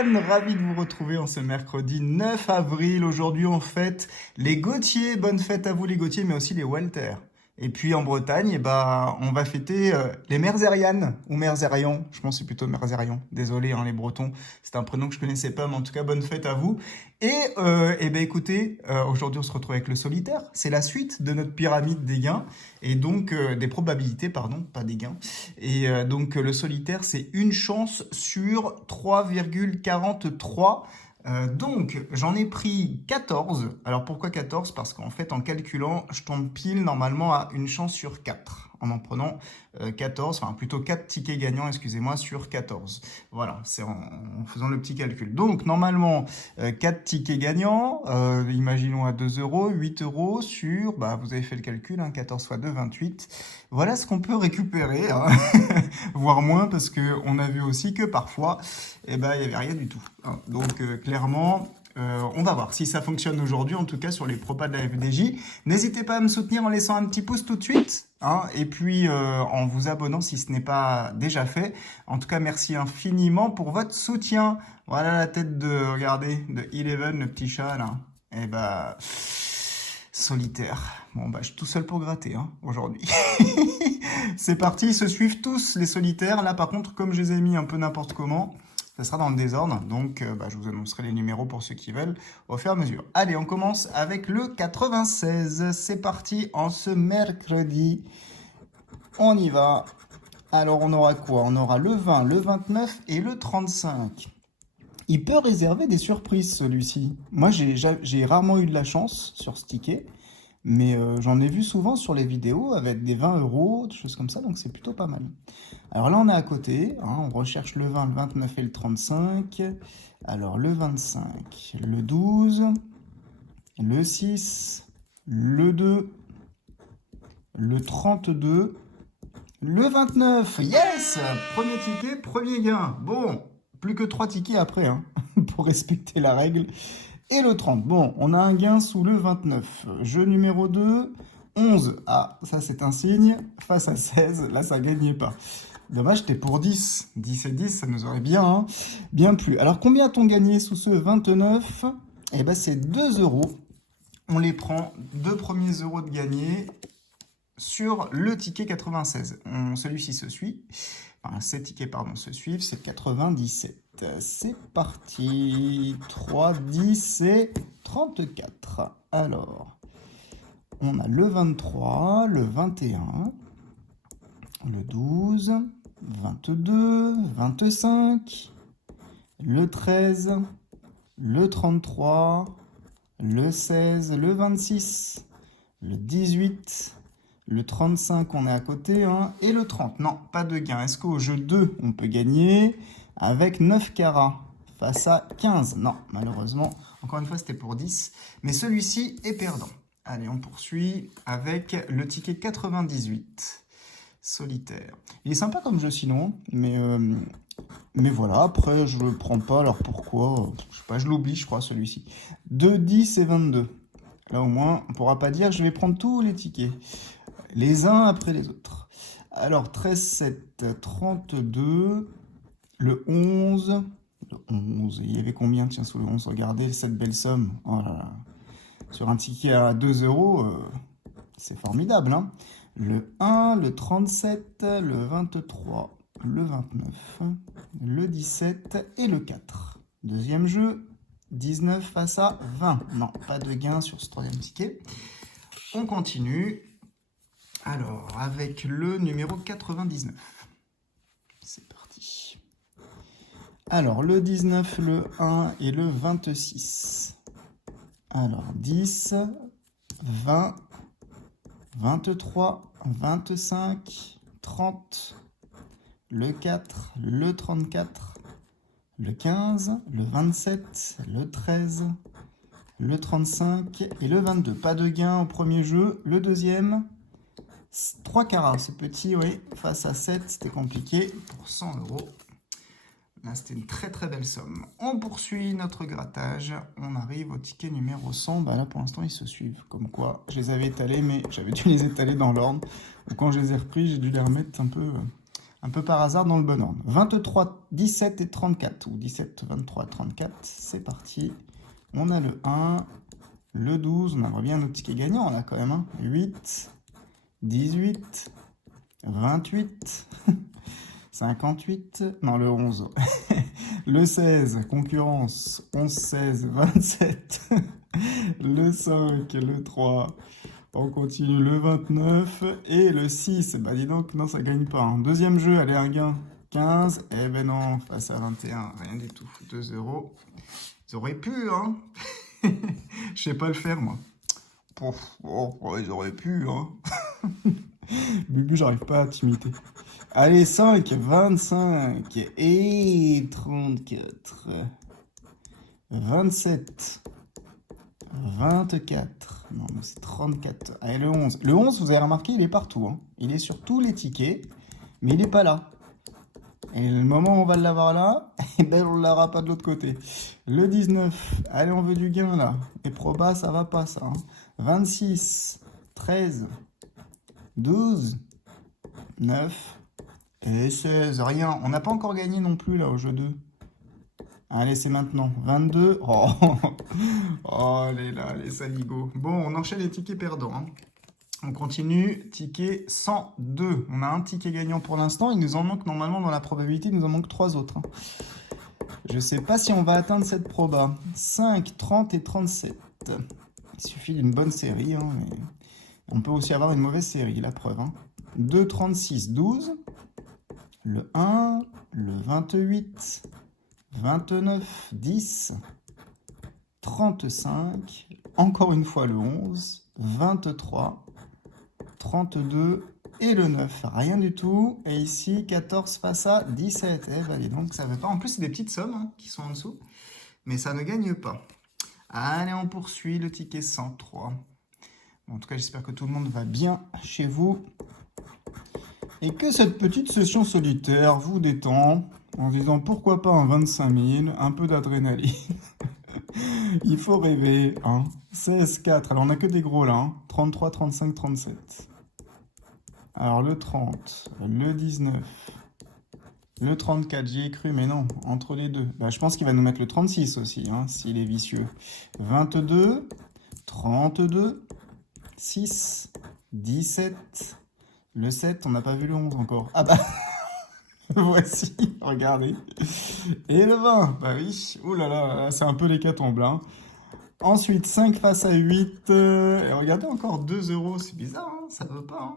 Stéphane, ravi de vous retrouver en ce mercredi 9 avril. Aujourd'hui, on fête les Gauthier. Bonne fête à vous les Gauthier, mais aussi les Walter. Et puis en Bretagne, on va fêter les Merzerian ou Merzerian. Je pense que c'est plutôt Merzerian. Désolé, hein, les Bretons, c'est un prénom que je connaissais pas, mais en tout cas, bonne fête à vous. Écoutez, aujourd'hui, on se retrouve avec le solitaire. C'est la suite de notre pyramide des gains et donc des probabilités, pardon, pas des gains. Donc le solitaire, c'est une chance sur 3,43. Donc, j'en ai pris 14. Alors, pourquoi 14? Parce qu'en fait, en calculant, je tombe pile normalement à une chance sur 4. En prenant 14, enfin plutôt 4 tickets gagnants, excusez-moi, sur 14. Voilà, c'est en faisant le petit calcul. Donc, normalement, 4 tickets gagnants, imaginons à 2 euros, 8 euros sur, vous avez fait le calcul, hein, 14 fois 2, 28. Voilà ce qu'on peut récupérer, hein. Voire moins, parce qu'on a vu aussi que parfois, il n'y avait rien du tout, hein. Donc, clairement, on va voir si ça fonctionne aujourd'hui, en tout cas sur les propas de la FDJ. N'hésitez pas à me soutenir en laissant un petit pouce tout de suite, hein, et puis en vous abonnant si ce n'est pas déjà fait. En tout cas, merci infiniment pour votre soutien. Voilà la tête regardez, de Eleven, le petit chat là. Solitaire. Bon, je suis tout seul pour gratter, hein, aujourd'hui. C'est parti, ils se suivent tous les solitaires. Là, par contre, comme je les ai mis un peu n'importe comment, ça sera dans le désordre. Donc, je vous annoncerai les numéros pour ceux qui veulent au fur et à mesure. Allez, on commence avec le 96. C'est parti en ce mercredi. On y va. Alors, on aura quoi? On aura le 20, le 29 et le 35. Il peut réserver des surprises, celui-ci. Moi, j'ai rarement eu de la chance sur ce ticket, mais j'en ai vu souvent sur les vidéos avec des 20 euros, des choses comme ça, donc c'est plutôt pas mal. Alors là, on est à côté, hein, on recherche le 20, le 29 et le 35. Alors le 25, le 12, le 6, le 2, le 32, le 29. Yes! Premier ticket, premier gain. Bon, plus que 3 tickets après, hein, pour respecter la règle. Et le 30. Bon, on a un gain sous le 29. Jeu numéro 2, 11. Ah, ça c'est un signe. Face à 16, là ça gagnait pas. Dommage, j'étais pour 10. 10 et 10, ça nous aurait bien plu. Alors, combien a-t-on gagné sous ce 29? C'est 2 euros. On les prend, 2 premiers euros de gagné sur le ticket 96. Celui-ci se suit. Enfin, ces tickets, pardon, se suivent. C'est 97. C'est parti. 3, 10 et 34. Alors, on a le 23, le 21, le 12, 22, 25, le 13, le 33, le 16, le 26, le 18, le 35, on est à côté, hein, et le 30. Non, pas de gain. Est-ce qu'au jeu 2, on peut gagner avec 9 carats face à 15? Non, malheureusement. Encore une fois, c'était pour 10. Mais celui-ci est perdant. Allez, on poursuit avec le ticket 98. Solitaire. Il est sympa comme jeu sinon, mais voilà, après je le prends pas, alors pourquoi? Je sais pas, je l'oublie je crois celui-ci. 2, 10 et 22. Là au moins, on pourra pas dire je vais prendre tous les tickets, les uns après les autres. Alors 13, 7, 32, le 11, il y avait combien tiens sous le 11? Regardez cette belle somme, oh là là. Sur un ticket à 2 euros, c'est formidable, hein. Le 1, le 37, le 23, le 29, le 17 et le 4. Deuxième jeu, 19 face à 20. Non, pas de gain sur ce troisième ticket. On continue. Alors, avec le numéro 99. C'est parti. Alors, le 19, le 1 et le 26. Alors, 10, 20, 23, 25, 30, le 4, le 34, le 15, le 27, le 13, le 35 et le 22. Pas de gain au premier jeu. Le deuxième, 3 carats. C'est petit, oui. Face à 7, c'était compliqué pour 100 euros. Là, c'était une très très belle somme. On poursuit notre grattage. On arrive au ticket numéro 100. Là, pour l'instant, ils se suivent. Comme quoi, je les avais étalés, mais j'avais dû les étaler dans l'ordre. Donc, quand je les ai repris, j'ai dû les remettre un peu un peu par hasard dans le bon ordre. 23, 17 et 34, ou 17, 23, 34, c'est parti. On a le 1, le 12, on aimerait bien notre ticket gagnant là quand même, hein. 8, 18, 28, 58, non le 11, le 16, concurrence, 11, 16, 27, le 5, le 3, on continue le 29 et le 6, bah dis donc, non ça gagne pas, hein. Deuxième jeu, allez un gain, 15, eh ben non, face à 21, rien du tout, 2 euros, ils auraient pu, hein. Je sais pas le faire moi. Ils auraient pu, hein. Bubu, j'arrive pas à t'imiter. Allez, 5, 25 et 34, 27, 24, non mais c'est 34, allez le 11. Le 11, vous avez remarqué, il est partout, hein. Il est sur tous les tickets, mais il n'est pas là. Et le moment où on va l'avoir là, et ben on ne l'aura pas de l'autre côté. Le 19, allez on veut du gain là. Et proba, ça va pas ça, hein. 26, 13, 12, 9 et 16, rien. On n'a pas encore gagné non plus là au jeu 2. Allez, c'est maintenant. 22. Oh, oh les saligots. Bon, on enchaîne les tickets perdants, hein. On continue. Ticket 102. On a un ticket gagnant pour l'instant. Il nous en manque normalement dans la probabilité. Il nous en manque 3 autres, hein. Je ne sais pas si on va atteindre cette proba. 5, 30 et 37. Il suffit d'une bonne série, hein, mais on peut aussi avoir une mauvaise série, la preuve, hein. 2, 36, 12. Le 1, le 28, 29, 10, 35, encore une fois le 11, 23, 32 et le 9. Rien du tout. Et ici, 14 face à 17. Eh ben, donc ça veut pas. En plus, c'est des petites sommes, hein, qui sont en dessous. Mais ça ne gagne pas. Allez, on poursuit le ticket 103. En tout cas, j'espère que tout le monde va bien chez vous. Et que cette petite session solitaire vous détend en disant pourquoi pas un 25 000, un peu d'adrénaline. Il faut rêver, hein. 16, 4, alors on n'a que des gros là, hein. 33, 35, 37. Alors le 30, le 19, le 34, j'y ai cru, mais non, entre les deux. Bah, je pense qu'il va nous mettre le 36 aussi, hein, s'il est vicieux. 22, 32, 6, 17, le 7, on n'a pas vu le 11 encore. Ah bah, voici, regardez. Et le 20, bah oui, ouh là là, c'est un peu l'hécatombe, hein. Ensuite, 5 face à 8, et regardez encore 2 euros, c'est bizarre, hein, ça veut pas, hein.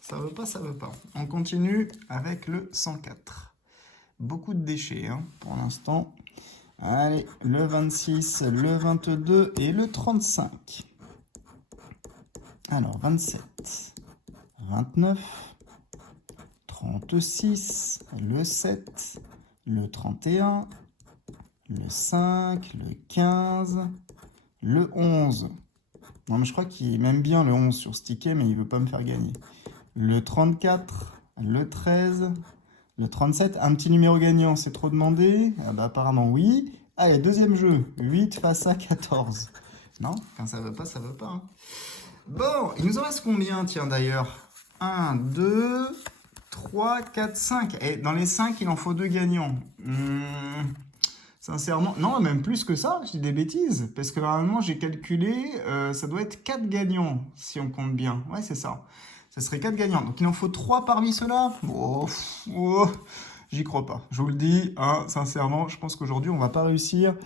Ça veut pas, ça veut pas. On continue avec le 104. Beaucoup de déchets, hein, pour l'instant. Allez, le 26, le 22 et le 35. Alors, 27, 29, 36, le 7, le 31, le 5, le 15, le 11. Non, mais je crois qu'il m'aime bien le 11 sur ce ticket, mais il veut pas me faire gagner. Le 34, le 13, le 37. Un petit numéro gagnant, c'est trop demandé? Ah bah, apparemment, oui. Allez, deuxième jeu. 8 face à 14. Non, quand ça veut pas, ça veut pas, hein. Bon, il nous en reste combien, tiens, d'ailleurs? 1, 2, 3, 4, 5. Et dans les 5, il en faut 2 gagnants. Sincèrement, non, même plus que ça, je dis des bêtises. Parce que normalement, j'ai calculé, ça doit être 4 gagnants, si on compte bien. Ouais, c'est ça. Ça serait 4 gagnants. Donc, il en faut 3 parmi ceux-là. Oh, j'y crois pas. Je vous le dis, hein, sincèrement, je pense qu'aujourd'hui, on va pas réussir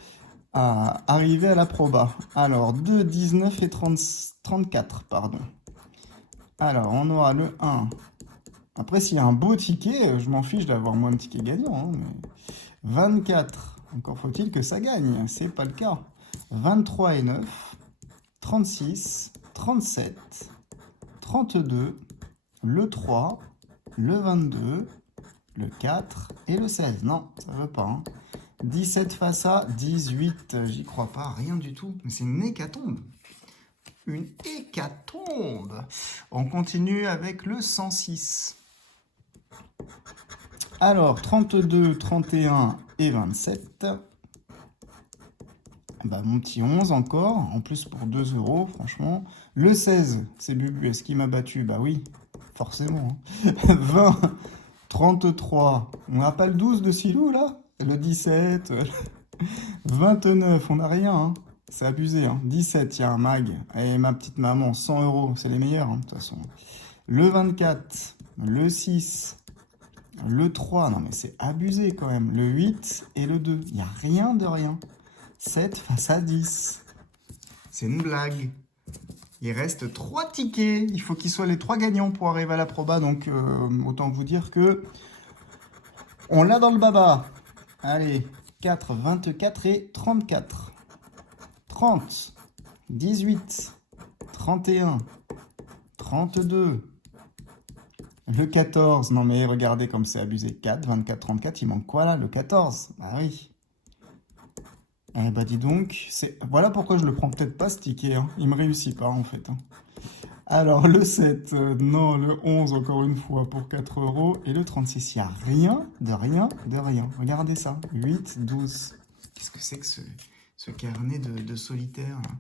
à arriver à la proba. Alors, 2, 19 et 30, 34, pardon. Alors, on aura le 1. Après, s'il y a un beau ticket, je m'en fiche d'avoir moins de tickets gagnants, hein, mais 24. Encore faut-il que ça gagne. C'est pas le cas. 23 et 9. 36. 37. 32. Le 3. Le 22. Le 4. Et le 16. Non, ça veut pas, hein. 17 face à 18. J'y crois pas. Rien du tout. Mais c'est une hécatombe. Une hécatombe. On continue avec le 106. Alors, 32, 31 et 27. Bah, mon petit 11 encore. En plus pour 2 euros, franchement. Le 16, c'est Bubu. Est-ce qu'il m'a battu? Bah oui, forcément, hein. 20, 33. On n'a pas le 12 de Silou, là? Le 17. 29, on n'a rien, hein. C'est abusé, hein. 17, il y a un mag. Et ma petite maman, 100 euros. C'est les meilleurs, hein, de toute façon. Le 24. Le 6. Le 3. Non, mais c'est abusé, quand même. Le 8 et le 2. Il n'y a rien de rien. 7 face à 10. C'est une blague. Il reste 3 tickets. Il faut qu'ils soient les 3 gagnants pour arriver à la proba. Donc, autant vous dire que on l'a dans le baba. Allez, 4, 24 et 34. 30, 18, 31, 32. Le 14. Non mais regardez comme c'est abusé. 4, 24, 34. Il manque quoi là? Le 14. Ah oui. Eh bah dis donc, voilà pourquoi je le prends peut-être pas ce ticket, hein. Il me réussit pas en fait, hein. Alors le 7, non, le 11 encore une fois pour 4 euros. Et le 36, il n'y a rien, de rien, de rien. Regardez ça, 8, 12. Qu'est-ce que c'est que ce carnet de solitaire là?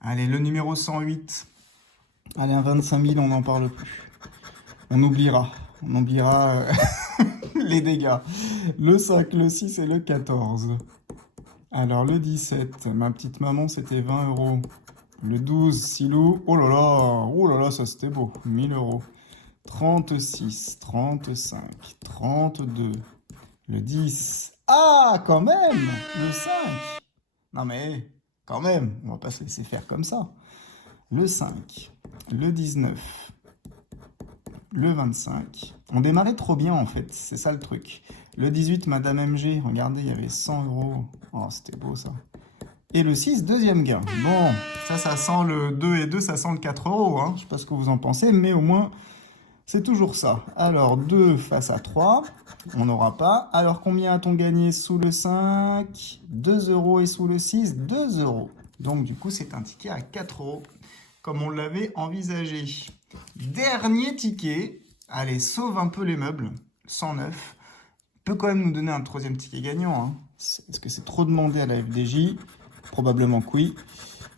Allez, le numéro 108. Allez, un 25 000, on n'en parle plus. On oubliera les dégâts. Le 5, le 6 et le 14. Alors, le 17, ma petite maman, c'était 20 euros. Le 12, Silou, oh là là, ça c'était beau, 1000 euros. 36, 35, 32, le 10. Ah, quand même, le 5. Non mais, quand même, on va pas se laisser faire comme ça. Le 5, le 19, le 25. On démarrait trop bien en fait, c'est ça le truc. Le 18, Madame MG, regardez, il y avait 100 euros. Oh, c'était beau ça. Et le 6, deuxième gain. Bon, ça sent le 2 et 2, ça sent le 4 euros. Hein. Je ne sais pas ce que vous en pensez, mais au moins, c'est toujours ça. Alors, 2 face à 3, on n'aura pas. Alors, combien a-t-on gagné sous le 5? 2 euros et sous le 6, 2 euros. Donc, du coup, c'est un ticket à 4 euros, comme on l'avait envisagé. Dernier ticket. Allez, sauve un peu les meubles. 109. Peut quand même nous donner un troisième ticket gagnant. Hein. Est-ce que c'est trop demandé à la FDJ? Probablement que oui.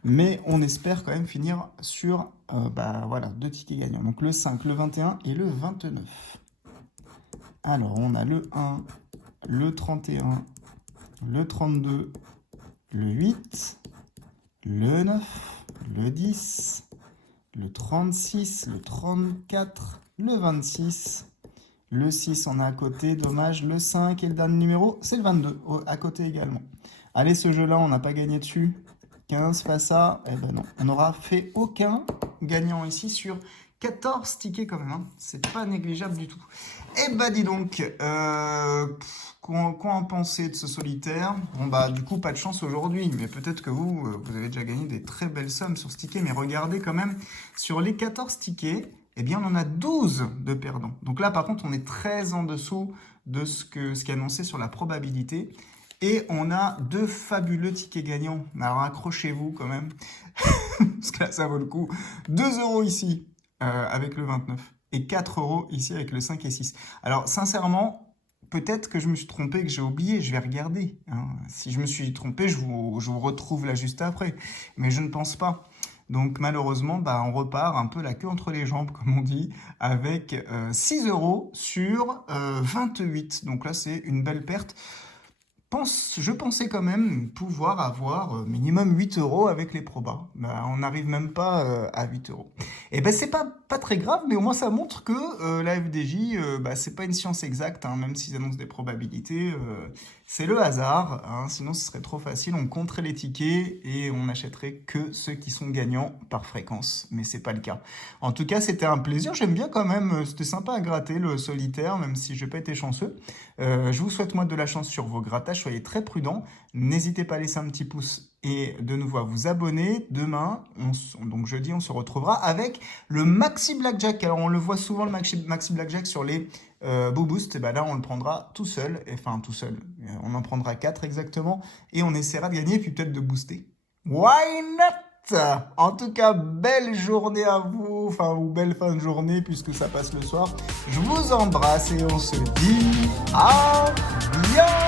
Mais on espère quand même finir sur voilà, 2 tickets gagnants. Donc le 5, le 21 et le 29. Alors on a le 1, le 31, le 32, le 8, le 9, le 10, le 36, le 34, le 26. Le 6, on a à côté, dommage. Le 5 et le dernier numéro, c'est le 22, à côté également. Allez, ce jeu-là, on n'a pas gagné dessus. 15 face à... Eh ben non, on n'aura fait aucun gagnant ici sur 14 tickets quand même. Hein. C'est pas négligeable du tout. Eh ben dis donc, quoi en penser de ce solitaire? Bon bah du coup, pas de chance aujourd'hui. Mais peut-être que vous avez déjà gagné des très belles sommes sur ce ticket. Mais regardez quand même, sur les 14 tickets... eh bien, on en a 12 de perdants. Donc là, par contre, on est très en dessous de ce qui est annoncé sur la probabilité. Et on a 2 fabuleux tickets gagnants. Alors, accrochez-vous quand même, parce que là, ça vaut le coup. 2 euros ici, avec le 29. Et 4 euros ici, avec le 5 et 6. Alors, sincèrement, peut-être que je me suis trompé, que j'ai oublié. Je vais regarder. Hein. Si je me suis trompé, je vous retrouve là juste après. Mais je ne pense pas. Donc malheureusement, on repart un peu la queue entre les jambes, comme on dit, avec 6 euros sur 28. Donc là, c'est une belle perte. Je pensais quand même pouvoir avoir minimum 8 euros avec les probas. On n'arrive même pas à 8 euros. Et c'est pas très grave, mais au moins ça montre que la FDJ, c'est pas une science exacte, hein, même s'ils annoncent des probabilités. C'est le hasard, hein, sinon ce serait trop facile. On compterait les tickets et on n'achèterait que ceux qui sont gagnants par fréquence. Mais c'est pas le cas. En tout cas, c'était un plaisir. J'aime bien quand même. C'était sympa à gratter le solitaire, même si je n'ai pas été chanceux. Je vous souhaite moi de la chance sur vos grattages. Soyez très prudents. N'hésitez pas à laisser un petit pouce et de nouveau à vous abonner. Demain, donc jeudi, on se retrouvera avec le Maxi Blackjack. Alors, on le voit souvent, le Maxi Blackjack sur les Boo Boost. Et là, on le prendra tout seul. Enfin, tout seul. On en prendra 4 exactement. Et on essaiera de gagner et puis peut-être de booster. Why not? En tout cas, belle journée à vous. Enfin, ou belle fin de journée puisque ça passe le soir. Je vous embrasse et on se dit à bientôt.